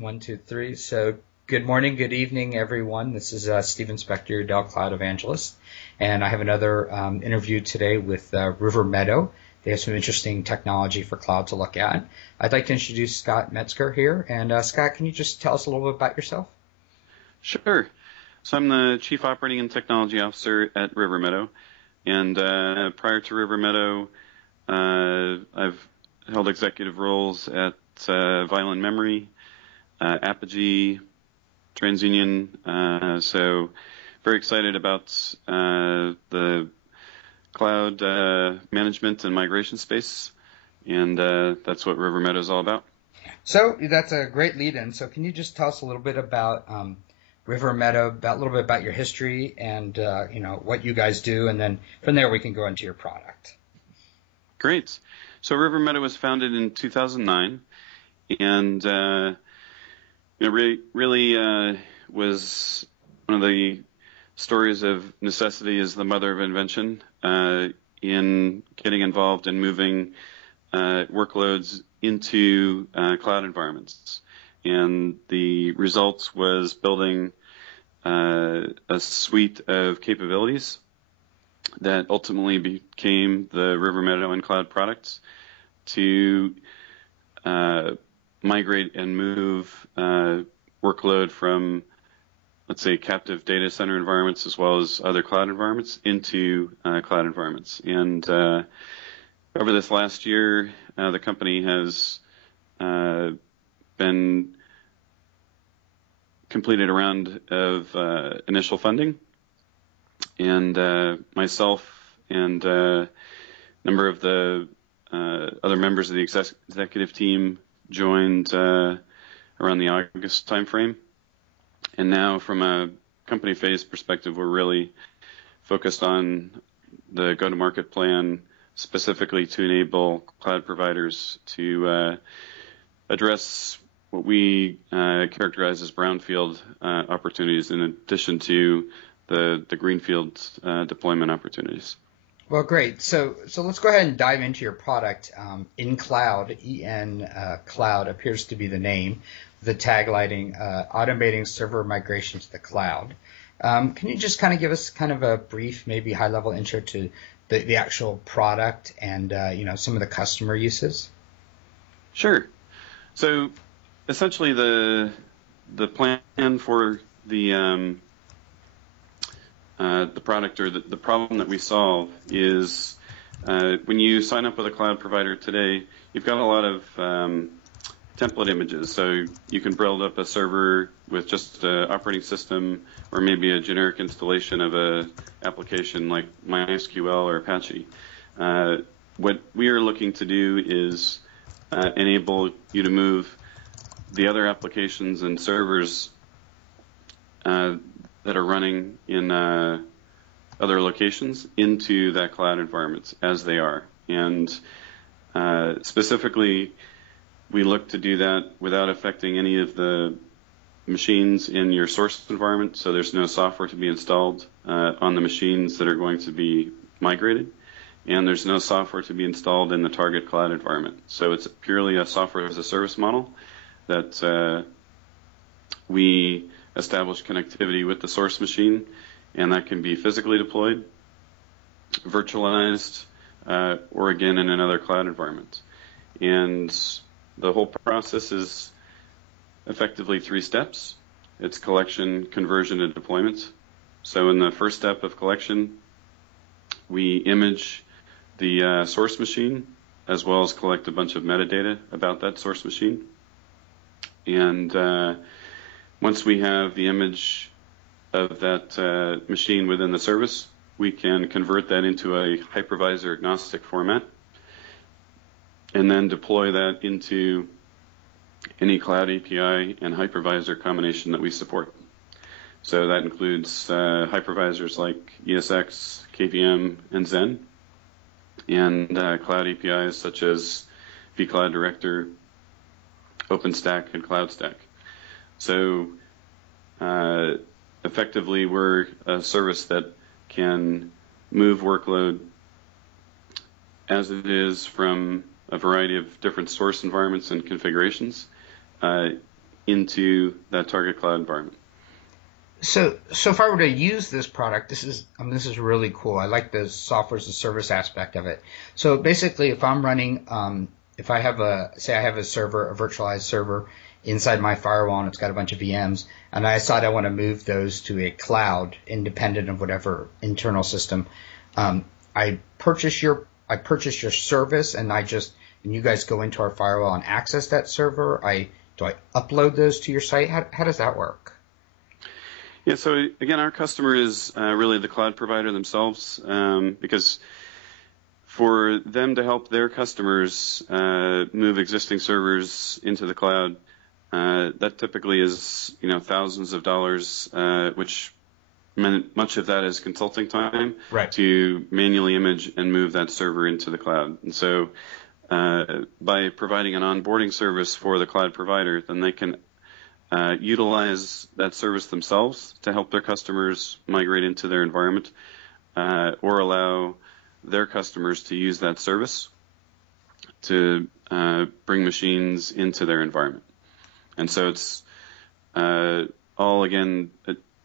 One, two, three. So, good morning, good evening, everyone. This is Stephen Spector, Dell Cloud Evangelist, and I have another interview today with RiverMeadow. They have some interesting technology for cloud to look at. I'd like to introduce Scott Metzger here. And Scott, can you just tell us a little bit about yourself? Sure. So I'm the Chief Operating and Technology Officer at RiverMeadow. And prior to RiverMeadow, I've held executive roles at Violent Memory, Apogee, TransUnion. So very excited about the cloud management and migration space. And that's what RiverMeadow is all about. So that's a great lead-in. So can you just tell us a little bit about RiverMeadow, a little bit about your history and what you guys do, and then from there we can go into your product. Great. So RiverMeadow was founded in 2009, and really was one of the stories of necessity is the mother of invention in getting involved in moving workloads into cloud environments. And the results was building a suite of capabilities that ultimately became the RiverMeadow and cloud products to migrate and move workload from, let's say, captive data center environments as well as other cloud environments into cloud environments. And over this last year, the company has been completed a round of initial funding, and myself and a number of the other members of the executive team joined around the August timeframe. And now, from a company phase perspective, we're really focused on the go-to-market plan, specifically to enable cloud providers to address what we characterize as brownfield opportunities in addition to the greenfield deployment opportunities. Well, great. So let's go ahead and dive into your product. In Cloud, Cloud appears to be the name. The tagline, automating server migration to the cloud. Can you just kind of give us kind of a brief, maybe high-level intro to the actual product and some of the customer uses? Sure. So essentially, the plan for the product or the problem that we solve is when you sign up with a cloud provider today, you've got a lot of template images. So you can build up a server with just an operating system or maybe a generic installation of a application like MySQL or Apache. What we are looking to do is enable you to move the other applications and servers that are running in other locations into that cloud environment as they are. And specifically, we look to do that without affecting any of the machines in your source environment, so there's no software to be installed on the machines that are going to be migrated, and there's no software to be installed in the target cloud environment. So it's purely a software as a service model that we establish connectivity with the source machine, and that can be physically deployed, virtualized, or again in another cloud environment. And the whole process is effectively 3 steps. It's collection, conversion, and deployment. So in the first step of collection, we image the source machine as well as collect a bunch of metadata about that source machine. And once we have the image of that machine within the service, we can convert that into a hypervisor agnostic format and then deploy that into any cloud API and hypervisor combination that we support. So that includes hypervisors like ESX, KVM, and Xen, and cloud APIs such as vCloud Director, OpenStack, and CloudStack. So effectively, we're a service that can move workload as it is from a variety of different source environments and configurations into that target cloud environment. So if I were to use this product, this is really cool. I like the software as a service aspect of it. So basically, if I'm running, if I have a server, a virtualized server inside my firewall, and it's got a bunch of VMs, and I decide I want to move those to a cloud independent of whatever internal system, I purchase your service, and you guys go into our firewall and access that server. Do I upload those to your site? How does that work? Yeah, so again, our customer is really the cloud provider themselves, because for them to help their customers move existing servers into the cloud, that typically is thousands of dollars, which much of that is consulting time, right, to manually image and move that server into the cloud. And so by providing an onboarding service for the cloud provider, then they can utilize that service themselves to help their customers migrate into their environment, or allow their customers to use that service to bring machines into their environment. And so it's all, again,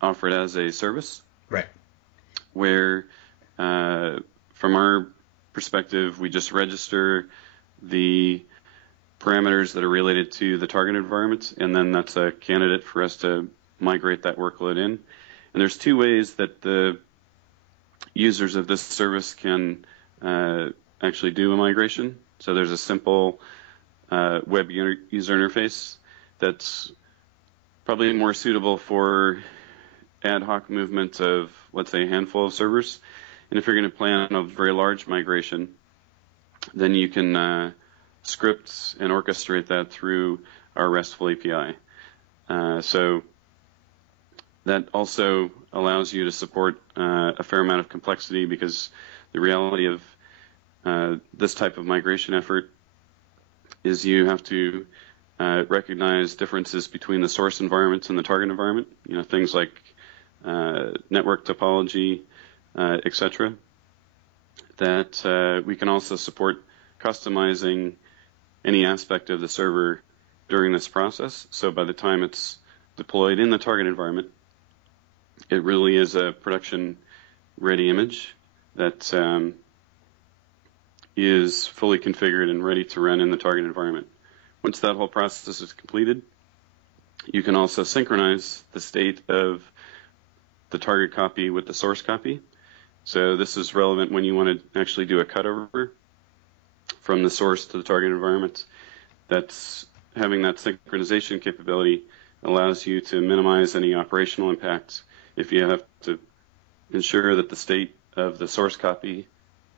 offered as a service. Right. Where, from our perspective, we just register the parameters that are related to the target environment, and then that's a candidate for us to migrate that workload in. And there's two ways that the users of this service can actually do a migration. So there's a simple web user interface that's probably more suitable for ad hoc movement of, let's say, a handful of servers. And if you're going to plan a very large migration, then you can script and orchestrate that through our RESTful API. So that also allows you to support a fair amount of complexity, because the reality of this type of migration effort is you have to recognize differences between the source environment and the target environment, things like network topology, etc. That we can also support customizing any aspect of the server during this process. So by the time it's deployed in the target environment, it really is a production-ready image that is fully configured and ready to run in the target environment. Once that whole process is completed, you can also synchronize the state of the target copy with the source copy. So this is relevant when you want to actually do a cutover from the source to the target environment. That's having that synchronization capability allows you to minimize any operational impact if you have to ensure that the state of the source copy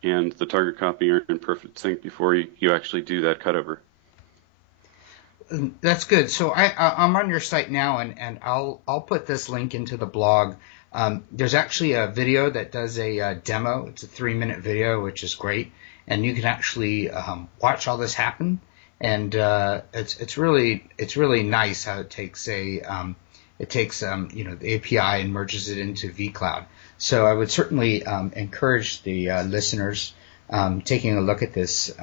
and the target copy are in perfect sync before you actually do that cutover. That's good. So I'm on your site now, and I'll put this link into the blog. There's actually a video that does a demo. It's a 3-minute video, which is great, and you can actually watch all this happen. And it's really nice how it takes the API and merges it into vCloud. So I would certainly encourage the listeners taking a look at this,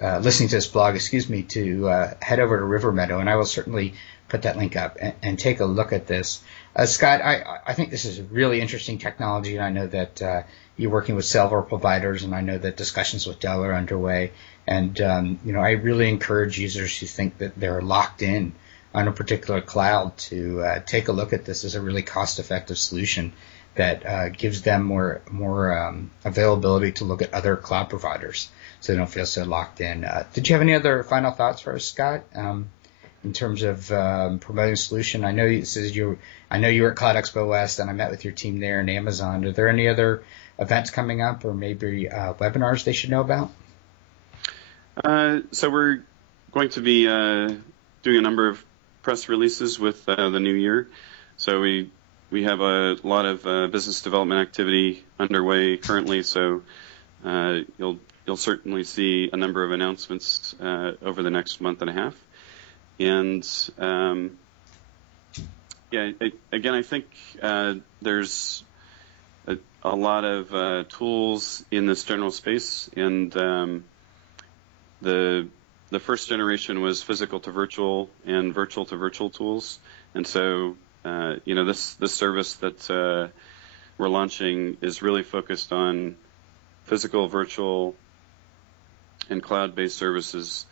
listening to this blog, to head over to RiverMeadow, and I will certainly put that link up and take a look at this. Scott, I think this is a really interesting technology, and I know that you're working with several providers, and I know that discussions with Dell are underway. And I really encourage users who think that they're locked in on a particular cloud to take a look at this as a really cost-effective solution that gives them more availability to look at other cloud providers, so they don't feel so locked in. Did you have any other final thoughts for us, Scott, in terms of promoting a solution? I know you were at Cloud Expo West, and I met with your team there in Amazon. Are there any other events coming up, or maybe webinars they should know about? So we're going to be doing a number of press releases with the new year. So we have a lot of business development activity underway currently. So you'll certainly see a number of announcements over the next month and a half. And I think there's a lot of tools in this general space, and the the first generation was physical to virtual and virtual to virtual tools. And so, this service that we're launching is really focused on physical, virtual, and cloud-based services,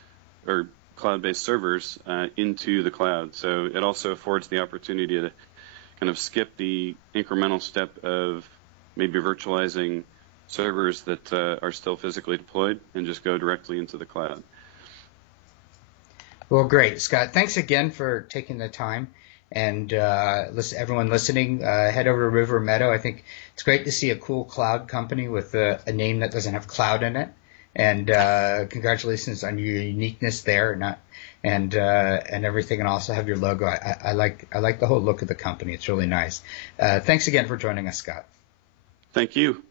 or cloud-based servers into the cloud. So it also affords the opportunity to kind of skip the incremental step of maybe virtualizing servers that are still physically deployed and just go directly into the cloud. Well, great, Scott. Thanks again for taking the time. And everyone listening, head over to RvierMeadow. I think it's great to see a cool cloud company with a name that doesn't have cloud in it. And congratulations on your uniqueness there, and everything, and also have your logo. I like the whole look of the company. It's really nice. Thanks again for joining us, Scott. Thank you.